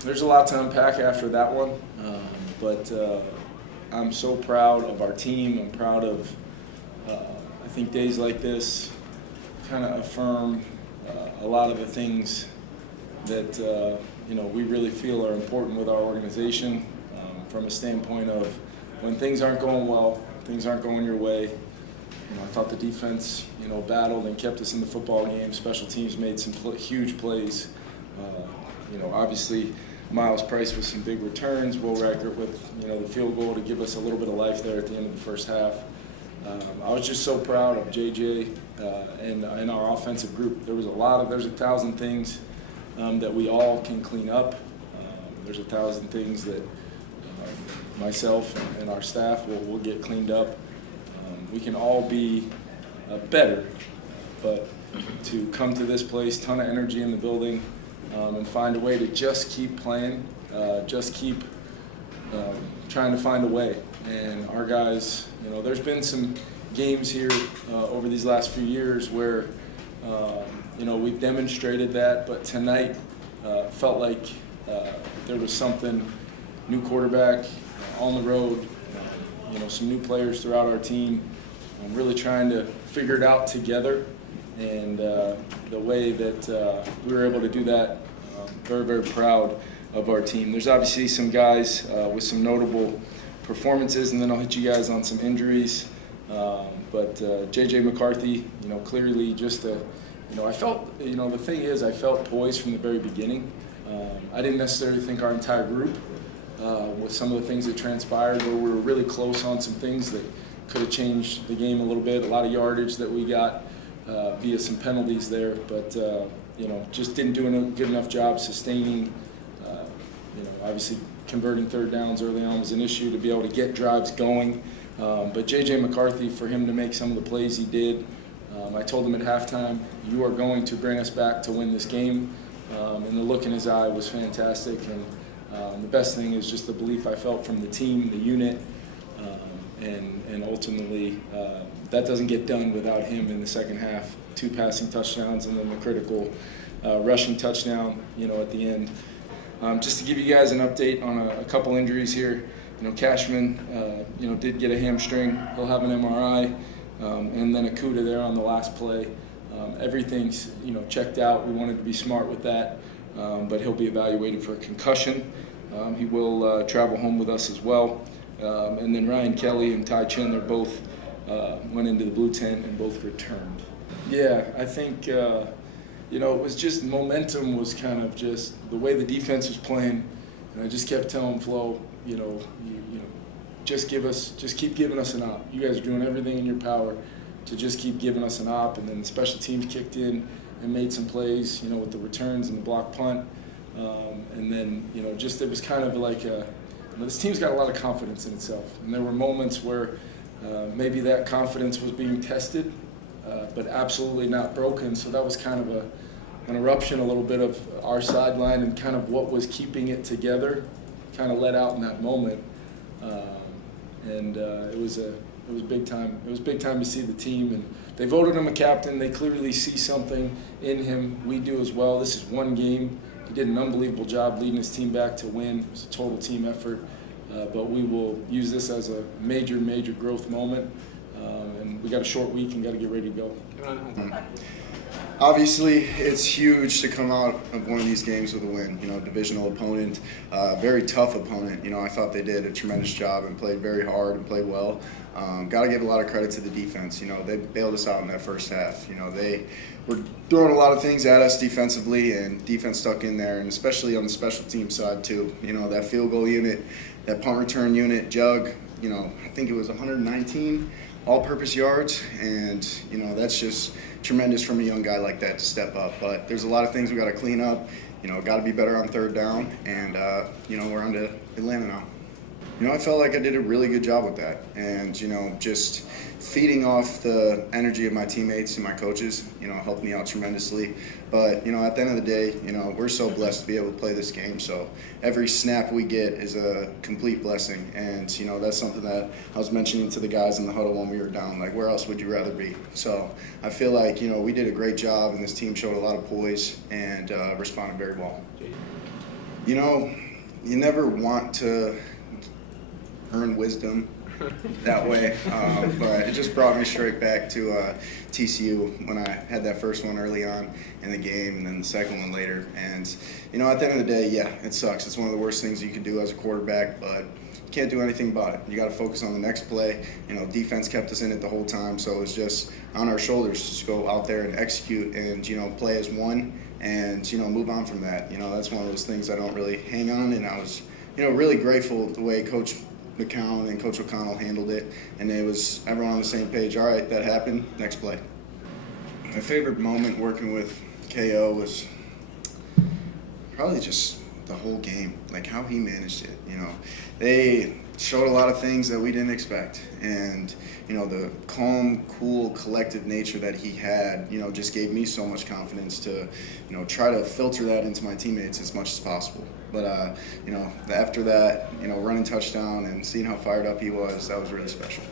There's a lot to unpack after that one, but I'm so proud of our team. I'm proud of, I think days like this kind of affirm a lot of the things that we really feel are important with our organization, from a standpoint of when things aren't going well, things aren't going your way. I thought the defense, battled and kept us in the football game. Special teams made some huge plays. Obviously, Miles Price with some big returns. Will Reichert with, the field goal to give us a little bit of life there at the end of the first half. I was just so proud of JJ and our offensive group. There's 1,000 things that we all can clean up. There's 1,000 things that myself and our staff will get cleaned up. We can all be better, but to come to this place, ton of energy in the building, and find a way to just keep playing, just keep trying to find a way. And our guys, there's been some games here over these last few years where, we've demonstrated that, but tonight felt like there was something, new quarterback on the road, some new players throughout our team, really trying to figure it out together. And the way that we were able to do that, very, very proud of our team. There's obviously some guys with some notable performances, and then I'll hit you guys on some injuries. But JJ McCarthy, clearly just I felt, the thing is, I felt poised from the very beginning. I didn't necessarily think our entire group, with some of the things that transpired, where we were really close on some things that could have changed the game a little bit. A lot of yardage that we got via some penalties there, but just didn't do a good enough job sustaining. Obviously converting third downs early on was an issue to be able to get drives going. But JJ McCarthy, for him to make some of the plays he did, I told him at halftime, you are going to bring us back to win this game. And the look in his eye was fantastic. And the best thing is just the belief I felt from the team, the unit, and ultimately that doesn't get done without him in the second half. 2 passing touchdowns and then the critical rushing touchdown, at the end. Just to give you guys an update on a couple injuries here. Cashman, did get a hamstring. He'll have an MRI, and then Akuda there on the last play. Everything's, checked out. We wanted to be smart with that, but he'll be evaluated for a concussion. He will travel home with us as well. And then Ryan Kelly and Ty Chandler both went into the blue tent and both returned. Yeah, I think, it was just momentum was kind of just the way the defense was playing. And I just kept telling Flo, just keep giving us an op. You guys are doing everything in your power to just keep giving us an op. And then the special teams kicked in and made some plays, with the returns and the block punt. And then, it was kind of like this team's got a lot of confidence in itself. And there were moments where maybe that confidence was being tested, but absolutely not broken. So that was kind of an eruption a little bit of our sideline, and kind of what was keeping it together kind of let out in that moment. It was big time. It was big time to see the team, and they voted him a captain. They clearly see something in him. We do as well. This is one game. He did an unbelievable job leading his team back to win. It was a total team effort, but we will use this as a major, major growth moment. And we got a short week and got to get ready to go. Obviously, it's huge to come out of one of these games with a win. Divisional opponent, very tough opponent. I thought they did a tremendous job and played very hard and played well. Got to give a lot of credit to the defense. They bailed us out in that first half. They were throwing a lot of things at us defensively, and defense stuck in there, and especially on the special team side too. That field goal unit, that punt return unit, Jug. I think it was 119 all-purpose yards, and that's just tremendous from a young guy like that to step up. But there's a lot of things we got to clean up. Got to be better on third down, and we're on to Atlanta now. I felt like I did a really good job with that, and just feeding off the energy of my teammates and my coaches, helped me out tremendously. But at the end of the day, we're so blessed to be able to play this game. So every snap we get is a complete blessing, and that's something that I was mentioning to the guys in the huddle when we were down. Like, where else would you rather be? So I feel like we did a great job, and this team showed a lot of poise and responded very well. You never want to earn wisdom that way, but it just brought me straight back to TCU when I had that first one early on in the game, and then the second one later. And at the end of the day, yeah, it sucks. It's one of the worst things you can do as a quarterback, but you can't do anything about it. You got to focus on the next play. Defense kept us in it the whole time, so it was just on our shoulders to just go out there and execute and play as one and move on from that. That's one of those things I don't really hang on, and I was really grateful the way Coach McCown and Coach O'Connell handled it, and it was everyone on the same page. All right, that happened, next play. My favorite moment working with KO was probably just the whole game, like how he managed it. They showed a lot of things that we didn't expect, and the calm, cool, collective nature that he had, just gave me so much confidence to try to filter that into my teammates as much as possible. But after that, running touchdown and seeing how fired up he was, that was really special.